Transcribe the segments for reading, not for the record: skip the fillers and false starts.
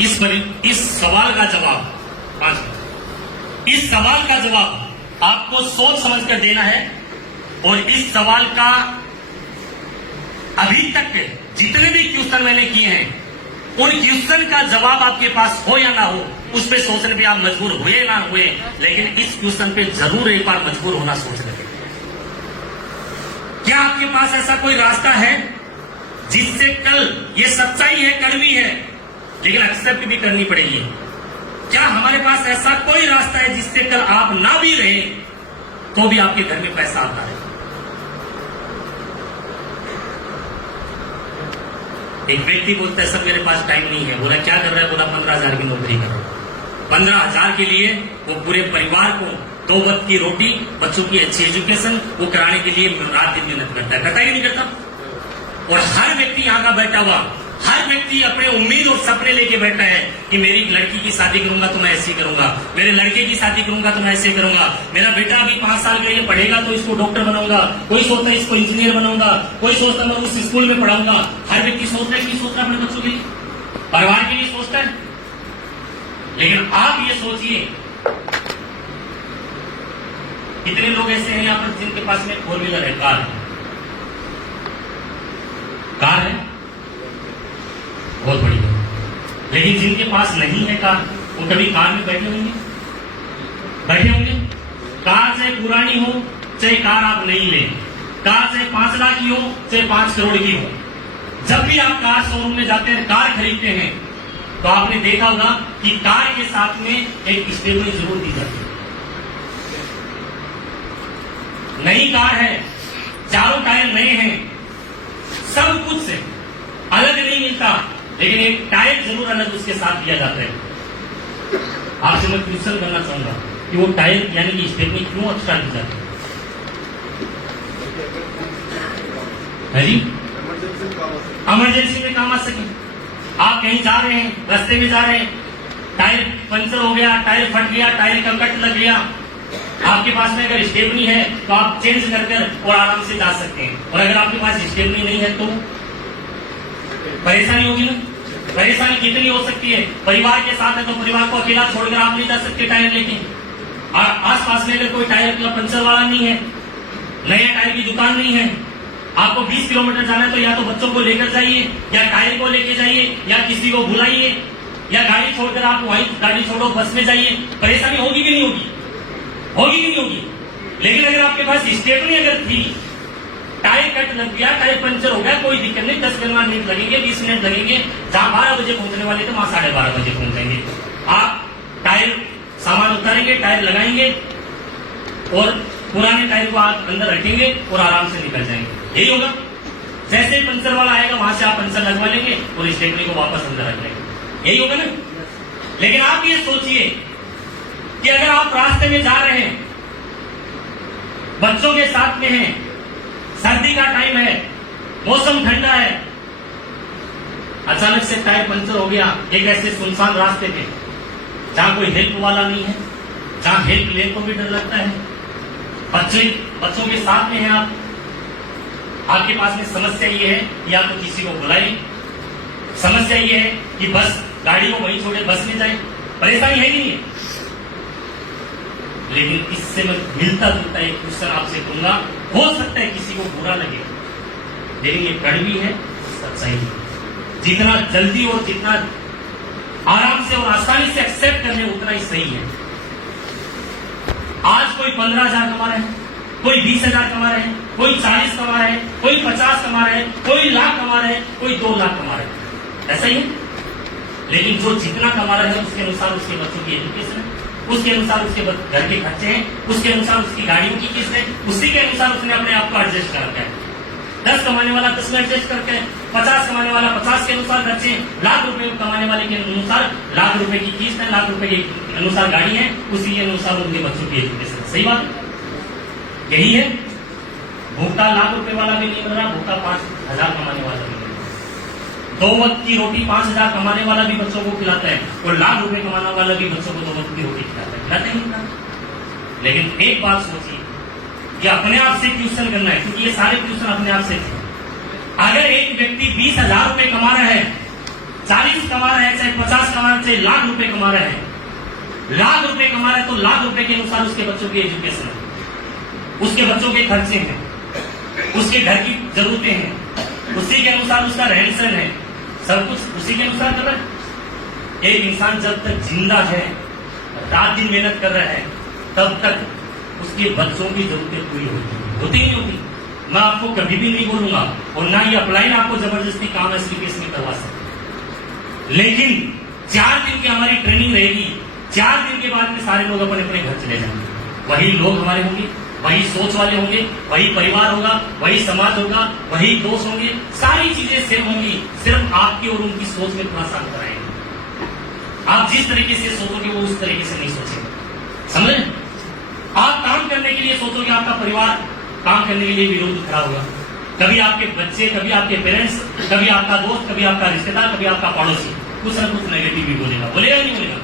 इस सवाल का जवाब 5 मिनट, इस सवाल का जवाब आपको सोच समझ कर देना है। और इस सवाल का अभी तक जितने भी क्वेश्चन मैंने किए हैं उन क्वेश्चन का जवाब आपके पास हो या ना हो, उस पर सोचने पे आप मजबूर हुए ना हुए, लेकिन इस क्वेश्चन पे जरूर एक बार मजबूर होना सोचने पे। क्या आपके पास ऐसा कोई रास्ता है जिससे कल ये सच्चाई है, कड़वी है, लेकिन एक्सेप्ट भी करनी पड़ेगी? क्या हमारे पास ऐसा कोई रास्ता है जिससे कल आप ना भी रहे तो भी आपके घर में पैसा आता है? एक व्यक्ति बोलता है सर मेरे पास टाइम नहीं है। बोला क्या कर रहा है? बोला 15,000 की नौकरी कर रहा है। 15,000 के लिए वो पूरे परिवार को 2 वक्त की रोटी, बच्चों की अच्छी एजुकेशन वो कराने के लिए रात दिन मेहनत करता है। करता है कि नहीं करता? और हर व्यक्ति यहाँ का बैठा हुआ, हर व्यक्ति अपने उम्मीद और सपने लेके बैठा है कि मेरी लड़की की शादी करूंगा तो मैं ऐसी करूंगा, मेरे लड़के की शादी करूंगा तो मैं ऐसे करूंगा, मेरा बेटा अभी 5 साल के लिए पढ़ेगा तो इसको डॉक्टर बनाऊंगा, कोई सोचता है इसको इंजीनियर बनाऊंगा, कोई सोचता है मैं उस स्कूल में पढ़ाऊंगा। हर व्यक्ति सोचता है कि सोचता है अपने बच्चों के लिए, परिवार के लिए सोचता है। लेकिन आप ये सोचिए कितने लोग ऐसे हैं यहाँ पर जिनके पास में 4 व्हीलर है, कार है, बहुत बड़ी है, लेकिन जिनके पास नहीं है कार वो कभी कार में बैठे होंगे? कार चाहे पुरानी हो, चाहे कार आप नहीं लें, कार चाहे 5 लाख की हो, चाहे 5 करोड़ की हो, जब भी आप कार शोरूम में जाते हैं, कार खरीदते हैं, तो आपने देखा होगा कि कार के साथ में एक स्टेपनी जरूर दी जाती है। नई कार है, चारों टायर नए हैं, सब कुछ से अलग नहीं मिलता, लेकिन एक टायर जरूर अलग उसके साथ दिया जाता है। आपसे मैं क्वेश्चन करना चाहूंगा कि वो टायर यानी कि स्टेपनी क्यों एक्स्ट्रा दी जाती है जी? इमरजेंसी में काम आ सके। आप कहीं जा रहे हैं, रास्ते में जा रहे हैं, टायर पंचर हो गया, टायर फट गया, टायर का कट लग गया, आपके पास में अगर स्टेपनी है तो आप चेंज कर और आराम से जा सकते हैं। और अगर आपके पास स्टेपनी नहीं है तो परेशानी होगी ना। परेशानी कितनी हो सकती है? परिवार के साथ है तो परिवार को अकेला छोड़कर आप नहीं जा सकते टायर लेके। आस पास में अगर कोई टायर का पंचर वाला नहीं है, नया टायर की दुकान नहीं है, आपको 20 किलोमीटर जाना है तो या तो बच्चों को लेकर जाइए, या टायर को लेके जाइए, या किसी को बुलाइए, या गाड़ी छोड़कर आप वहीं गाड़ी छोड़ो, बस में जाइए। परेशानी होगी कि नहीं होगी? होगी कि नहीं होगी? लेकिन अगर आपके पास स्टेपनी अगर थी, टायर कट लग गया, टायर पंचर हो गया, कोई दिक्कत नहीं, 10-15 मिनट लगेंगे, 20 मिनट लगेंगे, जहां 12 बजे पहुंचने वाले थे वहां 12:30 बजे पहुंचेंगे। आप टायर सामान उतारेंगे, टायर लगाएंगे और पुराने टायर को आप अंदर रखेंगे और आराम से निकल जाएंगे। यही होगा। जैसे ही पंचर वाला आएगा वहां से आप पंचर लगवा लेंगे और स्टेपनी को वापस अंदर रख लेंगे। यही होगा ना। लेकिन आप ये सोचिए कि अगर आप रास्ते में जा रहे हैं, बच्चों के साथ में हैं, सर्दी का टाइम है, मौसम ठंडा है, अचानक से टायर पंचर हो गया एक ऐसे सुनसान रास्ते पे जहां कोई हेल्प वाला नहीं है, जहां हेल्प लेने को भी डर लगता है, बच्चों के साथ में है आप, आपके पास में समस्या ये है कि आप तो किसी को बुलाइए, समस्या ये है कि बस गाड़ी को वहीं छोड़े बस में जाए, परेशानी है नहीं है। लेकिन इससे मैं मिलता जुलता एक क्वेश्चन आपसे दूंगा, हो सकता है किसी को बुरा लगे, लेकिन ये कड़वी है, सच्चाई है। जितना जल्दी और जितना आराम से और आसानी से एक्सेप्ट करने उतना ही सही है। आज कोई 15,000 कमा रहे हैं, कोई 20,000 कमा रहे हैं, कोई 40 कमा रहे हैं, कोई 50 कमा रहे हैं, कोई लाख कमा रहे हैं, कोई 2 लाख कमा रहे हैं, ऐसा ही है। लेकिन जो जितना कमा रहे हैं उसके अनुसार उसके बच्चों की एजुकेशन है, उसके अनुसार उसके घर के खर्चे हैं, उसके अनुसार उसकी गाड़ियों की किस्त है, उसी के अनुसार उसने अपने आप को एडजस्ट कर रखा है। 10 कमाने वाला 10 में एडजस्ट करके, 50 कमाने वाला 50 के अनुसार खर्चे, लाख रुपए कमाने वाले के अनुसार लाख रुपए की किस्त है, लाख रुपए के अनुसार गाड़ी है, उसी के अनुसार उनके बच्चों की एजुकेशन। सही बात है, यही है। भूखा लाख रुपए वाला भी नहीं मिल रहा, भूखा 5,000 कमाने वाला भी नहीं, 2 वक्त की रोटी 5,000 कमाने वाला भी बच्चों को खिलाता है, और लाख रुपए कमाने वाला भी बच्चों को 2 वक्त की रोटी खिलाता है, खिलाते नहीं। लेकिन एक बात सोचिए कि अपने आप से क्वेश्चन करना है, क्योंकि ये सारे क्वेश्चन अपने आप से थे। अगर एक व्यक्ति 20,000 रुपए कमा रहा है 40 कमा रहा है, चाहे 50 कमा रहा है, चाहे लाख रुपए कमा रहा है, लाख रुपए कमा रहा है तो लाख रुपए के अनुसार उसके बच्चों की एजुकेशन है, उसके बच्चों के खर्चे हैं, उसके घर की जरूरतें हैं, उसी के अनुसार उसका रहन सहन है, सब कुछ उसी के अनुसार कर रहा है। एक इंसान जब तक जिंदा है, रात दिन मेहनत कर रहा है, तब तक उसके बच्चों की जरूरतें पूरी होती ही नहीं होती। मैं आपको कभी भी नहीं बोलूंगा और ना ही अप्लाई आपको जबरदस्ती काम एसपीपीएस में करवा सकते, लेकिन 4 दिन की हमारी ट्रेनिंग रहेगी। 4 दिन के बाद में सारे लोग अपने अपने घर चले जाएंगे। वही लोग हमारे होंगे, वही सोच वाले होंगे, वही परिवार होगा, वही समाज होगा, वही दोस्त होंगे, सारी चीजें सेम होंगी। सिर्फ आपकी और उनकी सोच में थोड़ा सा अंतर आएगा। आप जिस तरीके से सोचोगे वो उस तरीके से नहीं सोचेंगे, समझे? आप काम करने के लिए सोचोगे, आपका परिवार काम करने के लिए विरोध खड़ा होगा। कभी आपके बच्चे, कभी आपके पेरेंट्स, कभी आपका दोस्त, कभी आपका रिश्तेदार, कभी आपका पड़ोसी कुछ न कुछ नेगेटिव भी बोलेगा। बोलेगा नहीं बोलेगा?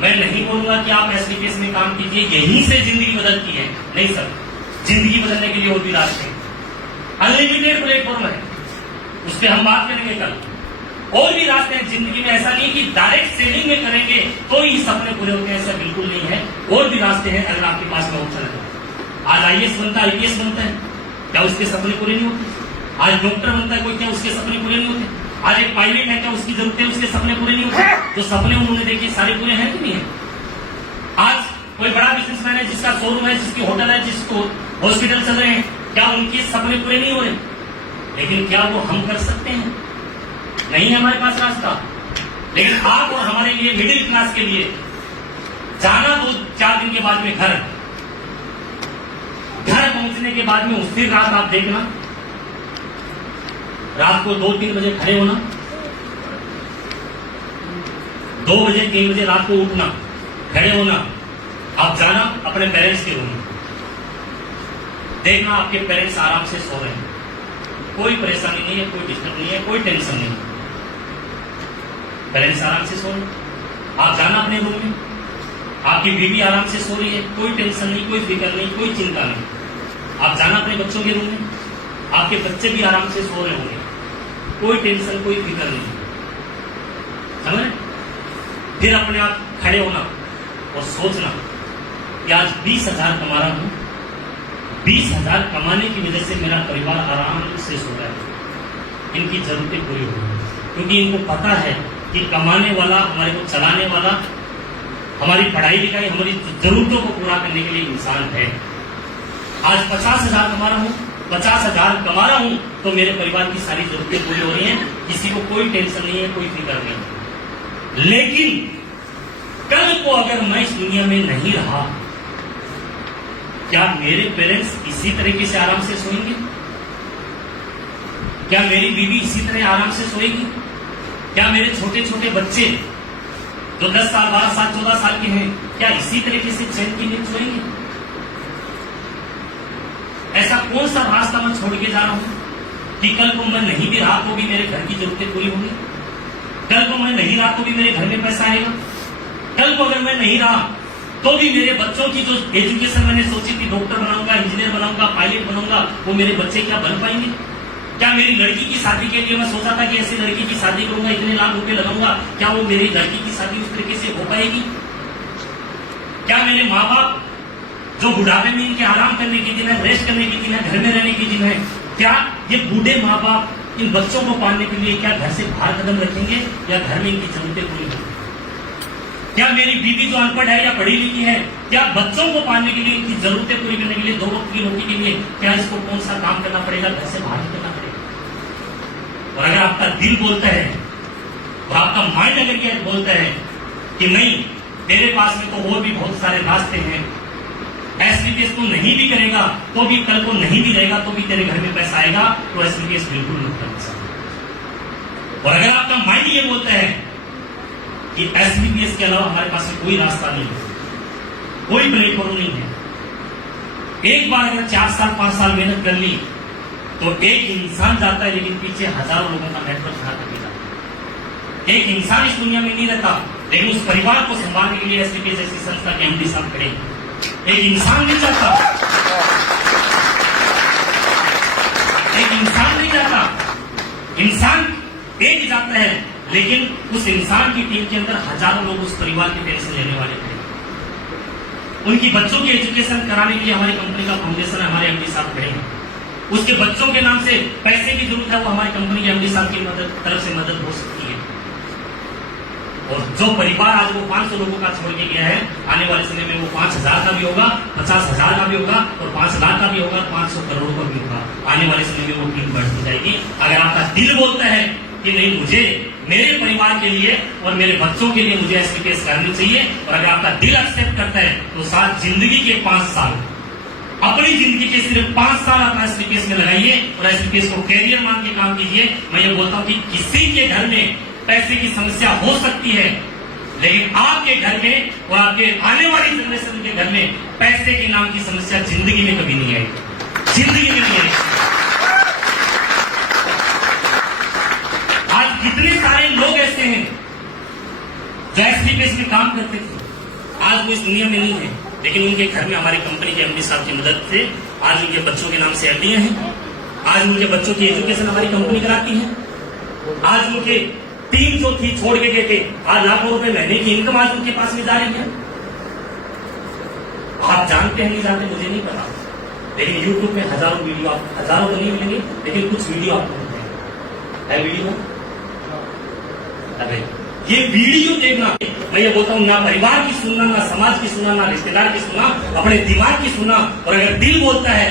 मैं नहीं बोलूंगा कि आप एसपीपीएस में काम कीजिए, यहीं से जिंदगी बदलती है, नहीं सर। जिंदगी बदलने के लिए और भी रास्ते हैं, अनलिमिटेड प्लेटफॉर्म है, उस पर हम बात करेंगे कल। और भी रास्ते हैं जिंदगी में, ऐसा नहीं कि डायरेक्ट सेविंग में करेंगे तो ही सपने पूरे होते हैं, ऐसा बिल्कुल नहीं है। और भी रास्ते हैं अगर आपके पास में ऑप्शन है। आज आईएएस बनता है, आईपीएस बनता है, क्या उसके सपने पूरे नहीं होते? आज डॉक्टर बनता है कोई, क्या उसके सपने पूरे नहीं होते? आज एक पायलट है, क्या उसकी जरूरत है, उसके सपने पूरे नहीं होते? जो सपने उन्होंने देखे सारे पूरे हैं कि नहीं है? आज कोई बड़ा बिजनेसमैन है, जिसका शोरूम है, जिसकी होटल है, जिसको हॉस्पिटल चल रहे हैं, क्या उनके सपने पूरे नहीं हो रहे? लेकिन क्या वो हम कर सकते हैं? नहीं है हमारे पास रास्ता। लेकिन आप और हमारे लिए, मिडिल क्लास के लिए जाना 2-4 दिन के बाद में घर पहुंचने के बाद में उस दिन रात आप देखना, रात को 2-3 बजे खड़े होना, 2 बजे 3 बजे रात को उठना, खड़े होना, आप जाना अपने पेरेंट्स के रूम में, देखना आपके पेरेंट्स आराम से सो रहे हैं, कोई परेशानी नहीं है, कोई डिस्टर्ब नहीं है, कोई टेंशन नहीं है, पेरेंट्स आराम से सो रहे हैं। आप जाना अपने रूम में, आपकी बीवी आराम से सो रही है, कोई टेंशन नहीं, कोई फिक्र नहीं, कोई चिंता नहीं। आप जाना अपने बच्चों के रूम में, आपके बच्चे भी आराम से सो रहे होंगे, कोई टेंशन, कोई फिक्र नहीं, समझ? फिर अपने आप खड़े होना और सोचना कि आज 20,000 कमा रहा हूं, 20,000 कमाने की वजह से मेरा परिवार आराम से सो रहा है, इनकी जरूरतें पूरी हो रही, क्योंकि इनको पता है कि कमाने वाला, हमारे को चलाने वाला, हमारी पढ़ाई लिखाई, हमारी जरूरतों को पूरा करने के लिए इंसान है। आज 50,000 कमा रहा हूं, 50,000 कमा रहा हूं तो मेरे परिवार की सारी जरूरतें पूरी हो रही हैं, किसी को कोई टेंशन नहीं है, कोई फिक्र नहीं। लेकिन कल को अगर मैं इस दुनिया में नहीं रहा, क्या मेरे पेरेंट्स इसी तरीके से आराम से सोएंगे? क्या मेरी बीवी इसी तरह आराम से सोएगी? क्या मेरे छोटे छोटे बच्चे जो 10 साल, 12 साल, 14 साल के हैं, क्या इसी तरीके से चैन की नींद सोएंगे? ऐसा कौन सा रास्ता मैं छोड़ के जा रहा हूं कि कल को मैं नहीं भी रहा तो भी मेरे घर की जरूरतें पूरी होंगी, कल को मैं नहीं रहा तो भी मेरे घर में पैसा आएगा, कल को अगर मैं नहीं रहा तो भी मेरे बच्चों की जो एजुकेशन मैंने सोची थी, डॉक्टर बनाऊंगा, इंजीनियर बनाऊंगा, पायलट बनूंगा, वो मेरे बच्चे क्या बन पाएंगे? क्या मेरी लड़की की शादी के लिए मैं सोचा था कि ऐसी लड़की की शादी करूंगा, इतने लाख रुपए लगाऊंगा, क्या वो मेरी लड़की की शादी उस तरीके से हो पाएगी? क्या मेरे माँ बाप जो बुढ़ापे में इनके आराम करने के दिन है, रेस्ट करने के दिन है, घर में रहने के दिन है, क्या ये बूढ़े माँ बाप इन बच्चों को पालने के लिए क्या घर से बाहर कदम रखेंगे या घर में इनकी जरूरतें पूरी होंगी? क्या मेरी बीवी जो अनपढ़ है या पढ़ी लिखी है, क्या बच्चों को पालने के लिए, इनकी जरूरतें पूरी करने के लिए, 2 वक्त की रोटी के लिए, क्या इसको कौन सा काम करना पड़ेगा, घर से बाहर निकलना पड़ेगा? और अगर आपका दिल बोलता है और आपका माइंड अगर ये बोलता है कि नहीं, तेरे पास में तो और भी बहुत सारे रास्ते हैं, एसपीपीएस तो नहीं भी करेगा तो भी कल को नहीं भी रहेगा तो भी तेरे घर में पैसा आएगा, तो एसपीपीएस बिल्कुल मत करना चाहिए। और अगर आपका माइंड ये बोलता है कि एसपीपीएस के अलावा हमारे पास कोई रास्ता नहीं है, कोई प्लेटफॉर्म नहीं है, एक बार अगर 4 साल 5 साल मेहनत कर ली तो एक इंसान जाता है, लेकिन पीछे हजारों लोगों का नेटवर्क खड़ा करके जाता है। एक इंसान इस दुनिया में नहीं रहता, लेकिन उस परिवार को संभालने के लिए एसपीपीएस जैसी संस्था के एमडी साहब खड़े हैं। एक इंसान नहीं जाता, एक इंसान नहीं जाता, इंसान एक जाता है, लेकिन उस इंसान की टीम के अंदर हजारों लोग उस परिवार की टेंशन लेने वाले थे। उनकी बच्चों की एजुकेशन कराने के लिए हमारी कंपनी का फाउंडेशन है, हमारे एमडी साहब खड़े हैं। उसके बच्चों के नाम से पैसे की जरूरत है, वो हमारी कंपनी के एमडी साहब की तरफ से मदद हो सकती है। और जो परिवार आज वो 500 लोगों का छोड़ के गया है, आने वाले समय में वो 5000 का भी होगा, 50,000 का भी होगा, और 5 लाख का भी होगा, 500 करोड़ का भी होगा। आने वाले समय में वो टीम बढ़ती जाएगी। अगर आपका दिल बोलता है कि नहीं, मुझे मेरे परिवार के लिए और मेरे बच्चों के लिए मुझे एसपीपीएस करनी चाहिए, और अगर आपका दिल एक्सेप्ट करता है तो साथ जिंदगी के 5 साल, अपनी जिंदगी के सिर्फ 5 साल अपना एसपीपीएस में लगाइए और एसपीपीएस को कैरियर मान के काम कीजिए। मैं ये बोलता हूं कि किसी के घर में पैसे की समस्या हो सकती है, लेकिन आपके घर में और आपके आने वाली जनरेशन के घर में पैसे के नाम की समस्या जिंदगी में कभी नहीं आएगी, जिंदगी में नहीं आएगी। आज कितने सारे लोग ऐसे हैं जो एसपीपीएस में काम करते थे, आज वो इस दुनिया में नहीं है, लेकिन उनके घर में हमारी कंपनी के एमडी साहब की मदद से आज उनके बच्चों के नाम से एफडीआई हैं। आज उनके बच्चों की एजुकेशन हमारी कंपनी कराती है। आज उनके टीम जो थी छोड़ के गए थे, आज लाखों रुपए महीने की इनकम आज उनके पास में जा रही है। आप जानते हैं नहीं जानते मुझे नहीं पता, लेकिन यूट्यूब में हजारों वीडियो, आप हजारों तो नहीं मिलेंगे, लेकिन कुछ वीडियो आपको मिलते हैं। वीडियो अरे ये वीडियो देखना, मैं ये बोलता हूँ, ना परिवार की सुनना, ना समाज की सुनना, ना रिश्तेदार की सुनना, अपने दिमाग की सुनना। और अगर दिल बोलता है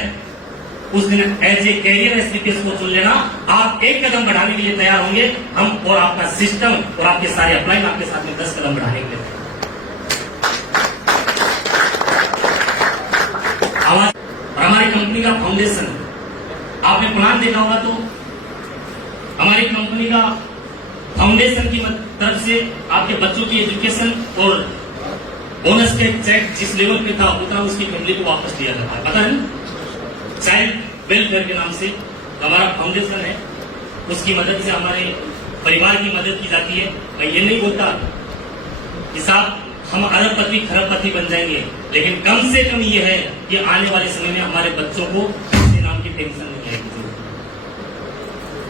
उस दिन एज ए कैरियर एसपीपीएस को चुन लेना। आप एक कदम बढ़ाने के लिए तैयार होंगे, हम और आपका सिस्टम और आपके सारे अपलाइन आपके साथ में 10 कदम बढ़ाने के लिए। और हमारी कंपनी का फाउंडेशन आपने प्लान देखा होगा, तो हमारी कंपनी का फाउंडेशन की तरफ से आपके बच्चों की एजुकेशन और बोनस के चेक जिस लेवल पे था उतना उसकी फैमिली को वापस दिया जाता है, पता है ना? चाइल्ड वेलफेयर के नाम से हमारा फाउंडेशन है, उसकी मदद से हमारे परिवार की मदद की जाती है। मैं ये नहीं बोलता कि साहब हम अरबपति खरबपति बन जाएंगे, लेकिन कम से कम ये है कि आने वाले समय में हमारे बच्चों को किसी नाम की टेंशन नहीं आएगी।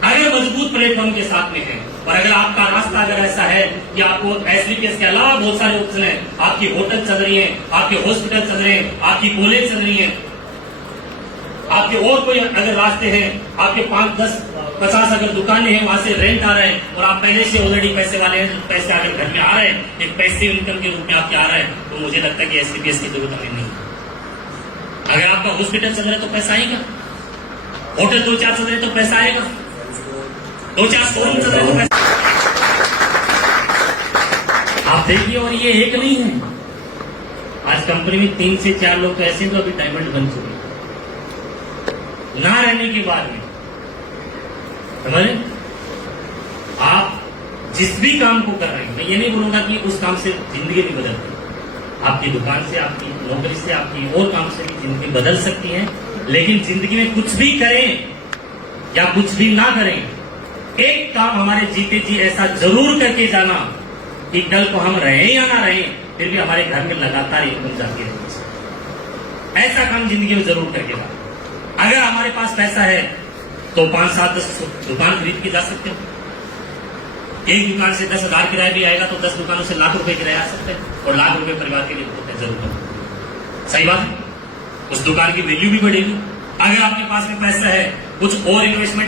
अगर मजबूत प्लेटफॉर्म के साथ में है, और अगर आपका रास्ता अगर ऐसा है कि आपको एसपीपीएस के अलावा बहुत सारे ऑप्शन है, आपकी होटल चल रही है, आपके हॉस्पिटल चल रहे हैं, आपकी कॉलेज चल रही है, आपके और कोई अगर रास्ते हैं, आपके 5, 10, 50 अगर दुकानें हैं, वहां से रेंट आ रहा है और आप पहले से ऑलरेडी पैसे वाले हैं, पैसे अगर घर में आ रहे हैं, एक पैसे इनकम के रूप में आपके आ रहा है, तो मुझे लगता है कि एसपीपीएस की जरूरत हमें नहीं। अगर आपका हॉस्पिटल चल रहा है तो पैसा आएगा, होटल 2-4 चल रहे तो पैसा आएगा, 2-4 शोरूम चल रहे तो पैसा। आप देखिए, और ये एक नहीं है, आज कंपनी में 3 से 4 लोग तो ऐसे तो अभी डायमंड बन चुके ना रहने के बाद में। समझे? आप जिस भी काम को कर रहे हैं, मैं ये नहीं बोलूंगा कि उस काम से जिंदगी नहीं बदलती। आपकी दुकान से, आपकी नौकरी से, आपकी और काम से भी जिंदगी बदल सकती है, लेकिन जिंदगी में कुछ भी करें या कुछ भी ना करें, एक काम हमारे जीते जी ऐसा जरूर करके जाना कि कल को हम रहे या ना रहे, फिर भी हमारे घर में लगातार इनकम जाती रहेगी। ऐसा काम जिंदगी में जरूर करके जाना। अगर हमारे पास पैसा है तो 5, 7, 10 दुकान खरीद के जा सकते हो। एक दुकान से 10,000 किराया भी आएगा तो 10 दुकानों से लाख रुपए किराया आ सकते हैं, और लाख रुपए परिवार के लिए बहुत है, जरूर। सही बात है, उस दुकान की वैल्यू भी बढ़ेगी। अगर आपके पास में पैसा है, कुछ और इन्वेस्टमेंट